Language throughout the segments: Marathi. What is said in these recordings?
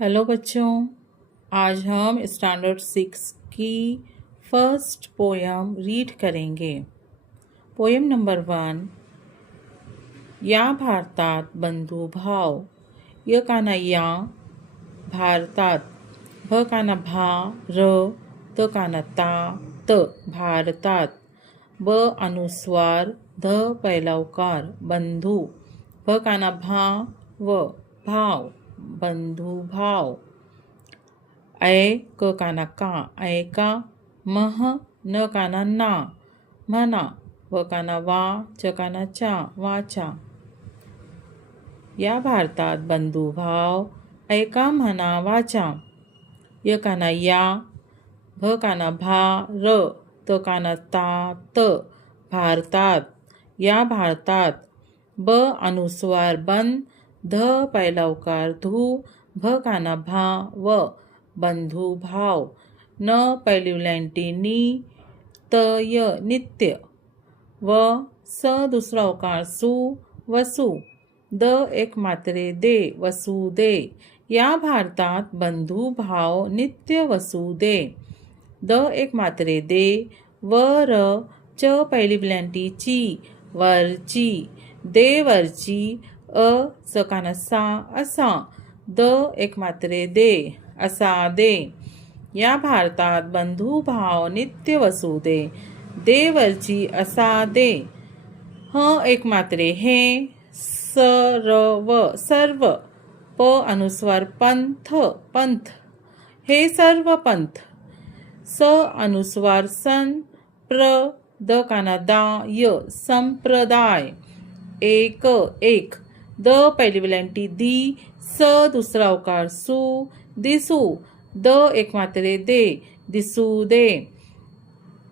हेलो बच्चों, आज हम स्टैंडर्ड 6 की फर्स्ट पोयम रीड करेंगे। Poem number 1। या भारतात बंधुभाव। य काना या भारतात, भ काना भा र, त काना ता त भारतात, ब अनुस्वार ध पहिला उकार बंधू, भ काना भा व भाव बंधुभाव। ऐ क काना का ऐका, मह न काना ना म्हणा, व काना वा च काना चा वाचा। या भारतात बंधुभाव ऐका म्हणा वाचा। य काना या, भ काना भा र, त काना ता त भारतात, या भारतात, ब अनुस्वार बन ध पहिला उकार धू, भ काना भा व बंधुभाव, न पहिली वेलांटी नी, त य नित्य, व स दुसरा उकार सु वसु, द एक मात्रे दे वसुदे। या भारतात बंधुभाव नित्य वसुदे, द एक मात्रे दे, व र च पहिली वेलांटी ची वरची, दे वरची, अ स काना सा असा, द एक मात्रे दे असा दे। या भारतात बंधुभाव नित्य वसुदे, दे वरची असा दे, ह एक मात्रे हे, सर्व सर्व, प अनुस्वार पंथ पंथ, हे सर्व पंथ, स अनुस्वार सन, प्र द काना दा य संप्रदाय, एक एक, द पहिली वेलांटी दी, स दुसरा उकार सु दिसू, द एक मात्रे दे दिसू दे।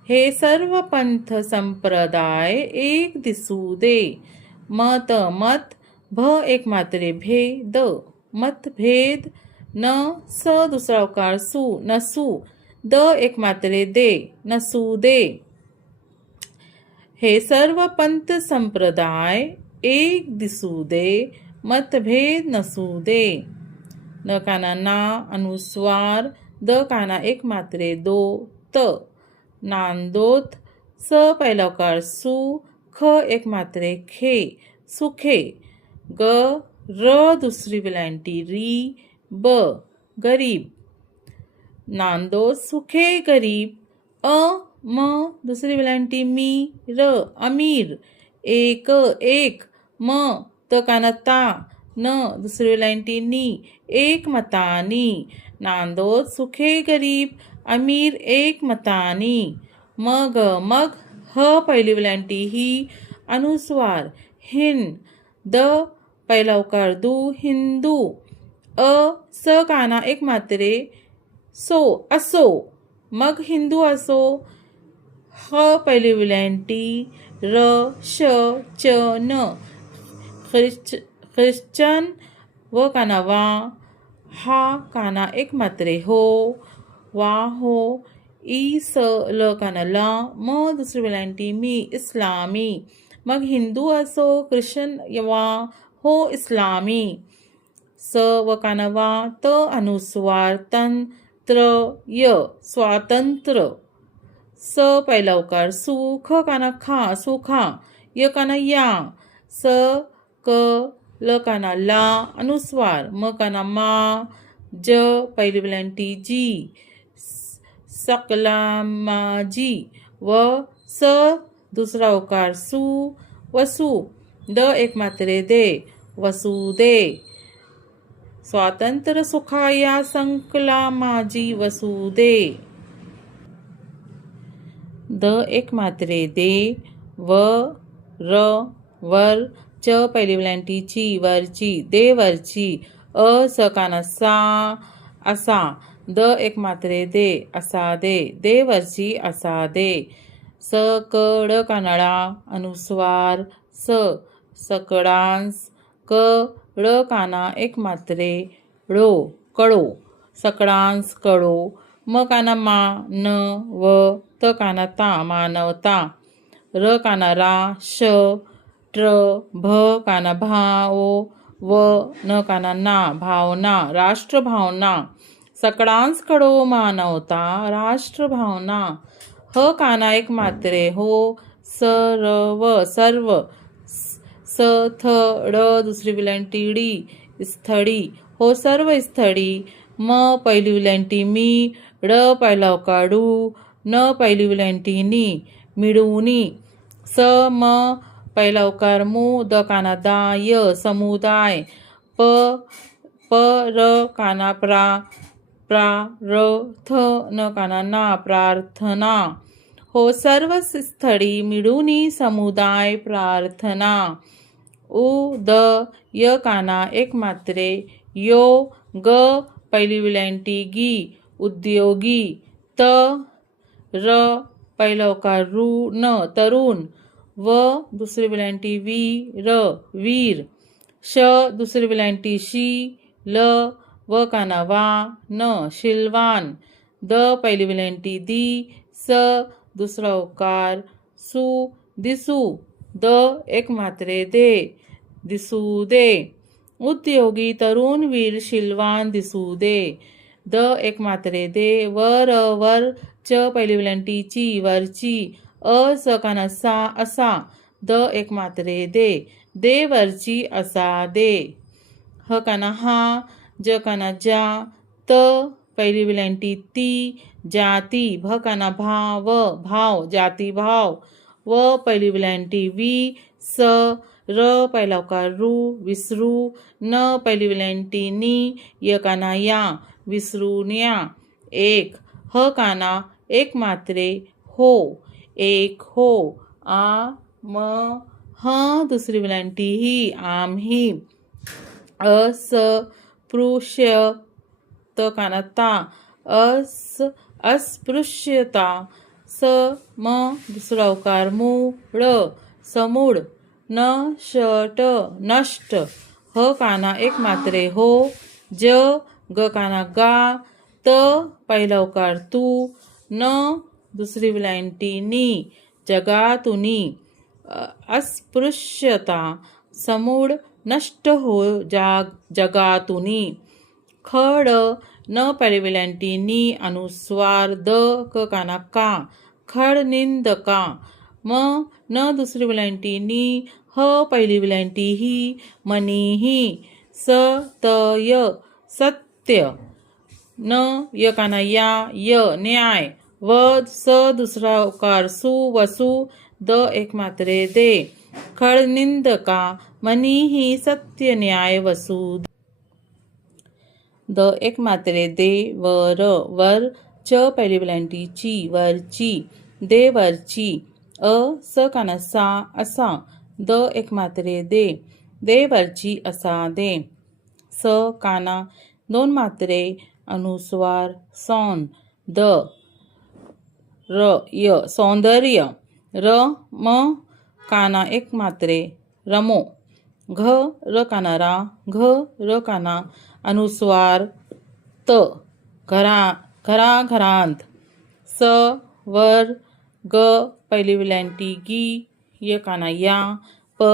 हे सर्व पंथ संप्रदाय एक दिसू दे। मत मत, भ एक मात्रे भे द मतभेद, न स दुसरा उकार सु नसू, द एक मात्रे दे नसू दे। हे सर्व पंथ संप्रदाय एक दिसू दे, मतभेद नसू दे। न काना ना अनुस्वार, द काना एक मात्रे दो त, नांदोत, स पहिला उकार सु, ख एक मात्रे खे सुखे, ग र दुसरी वेलांटी री, ब गरीब, नांदोत सुखे गरीब, अ म दुसरी वेलांटी मी र अमीर, एक एक, म त काना ता, न दुसरी वेलांटी नी, एक मतानी, नांदोत सुखे गरीब अमीर एक मतानी, मग मग, ह पहिली वेलांटी ही, अनुस्वार हिन, द पहिला उकार दू हिंदू, अ स काना एक मात्रे सो असो, मग हिंदू असो, ह पहिली वेलांटी र श च न, ख्रिश्चन, व काना वा, हा काना एक मात्रे हो वा हो, ई स ल काना ला, म दुसरी वेलांटी मी इस्लामी, मग हिंदू असो ख्रिश्चन वा हो इस्लामी, स व काना वा, त अनुस्वार तन त्र य स्वातंत्र्य, स पहिला उकार सु, ख काना खा सुखा, य काना या, स क ल काना ला अनुस्वार, म काना मा, ज पहिली वेलांटी जी सकलामाजी, व स दुसरा उकार सु वसु, द एक मात्रे दे वसुदे। स्वातंत्र्य सुखाया संकलामाजी वसुदे, द एक मात्रे दे, व र वर, च पहिली वेलांटी ची वरची, दे वरची, अ स काना सा असा, द एक मात्रे दे असा दे, दे वरची असा दे। स क ड कानाळा अनुस्वार स सकडांस, क ड काना एक मात्रे ळो कळो, सकडांस कळो, म काना मा न व, त काना ता मानवता, र काना रा श ट्र, भ काना भा ओ व न काना ना भावना राष्ट्रभावना सकळांच कडो मानवता राष्ट्रभावना ह काना एक मात्रे हो सर्व ड दुसरी विलंटी डी स्थळी हो सर्व स्थळी म पहिली विलंटी मी ड पहिला काढू न पहिली विलंटी नी मिळवणी स म पहिला उकार मु द काना दा य समुदाय प र काना प्रा र थ न काना ना प्रार्थना हो सर्व स्थळी मिळूनी समुदाय प्रार्थना उ द य काना एक मात्रे यो ग पहिली विलंटी गी उद्योगी त र पहिला उकार रू न तरुण व दुसरी विलंटी वीर श दुसरी विलंटी शी ल व काना वा न शिलवान द पहिली विलंटी दी स दुसरा उकार सु दिसू द एक मात्रे दे दिसू दे उद्योगी तरुण वीर शिलवान दिसू दे द एक मात्रे दे वर च पहिली विलंटी ची वरची स काना सा असा द एक मात्रे दे वरची असा दे ह काना हा ज काना जा त पहिली विलंटी ती जाती भ काना भाव जाती भाव व पहिली विलंटी वी स र पहिला उकार रू विसरू न पहिली विलंटी नी य काना या विसरून्या एक ह काना एक मात्रे हो एक हो आ म ह दुसरी विलंटी ही आम्ही अस्पृश्य त काना ता अस्पृश्यता स म दुसरा उकार मूळ समूळ न शट नष्ट ह काना एक मात्रे हो ज ग काना गा त पहिला उकार तू न दुसरी विलंटी नी जगातुनी अस्पृश्यता समूळ नष्ट हो जगातुनी खड न पहिली विलंटी नी अनुस्वार द क काना का खड निंदका म न दुसरी विलंटी नी ह पहिली विलंटी ही मनीही स त य सत्य न य काना या य न्याय व स दुसरा उकार सु वसू द एक मात्रे दे खडनिंदका मनीही सत्य न्याय वसू द एक मात्रे दे वर च पहिली विलंटी ची वरची दे वरची स काना सा असा द एक मात्रे दे वरची असा दे स काना दोन मात्रे अनुस्वार सौन द र य सौंदर्य र म काना एक मात्रे रमो घ र काना रा घ र काना अनुस्वार त घरांत स वर ग पहिली विलंटी गी य काना या प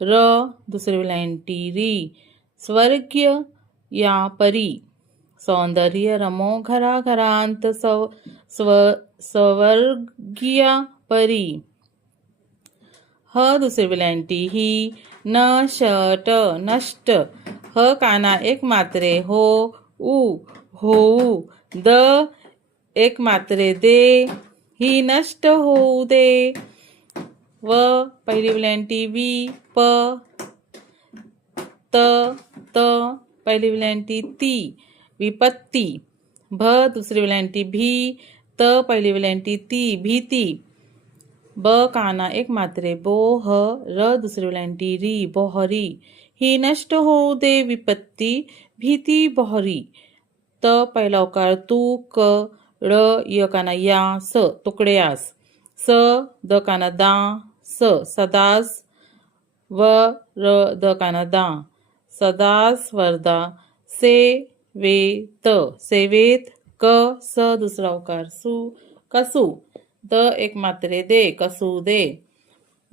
र दुसरी विलंटी री स्वर्गीय या परी सौंदर्य रमो घरांत स्वर्गीय परी ह दुसरी विलंटी ही न शट नष्ट ह काना एक मात्रे हो होऊ द एक मात्रे दे ही नष्ट होऊ दे व पहिली विलंटी वी प त पहिली विलंटी ती विपत्ती भ दुसरी विलंटी भी त पहिली विलंटी ती भीती ब काना एक मात्रे बो ह र दुसरी विलंटी री बोहरी ही नष्ट होऊ दे विपत्ती भीती बोहरी त पहिला उकार तू क ळ य काना या स तुकड्यास स द काना दा स सदास व र द काना दा सदास वरदा सेवेत क स दुसरा उकार सु कसू द एक मात्रे दे कसू दे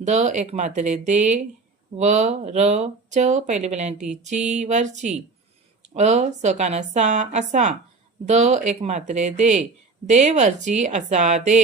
द एक मात्रे दे व र च पहिली वेलांटी ची वरची सकाना सा असा द एक मात्रे दे वरची असा दे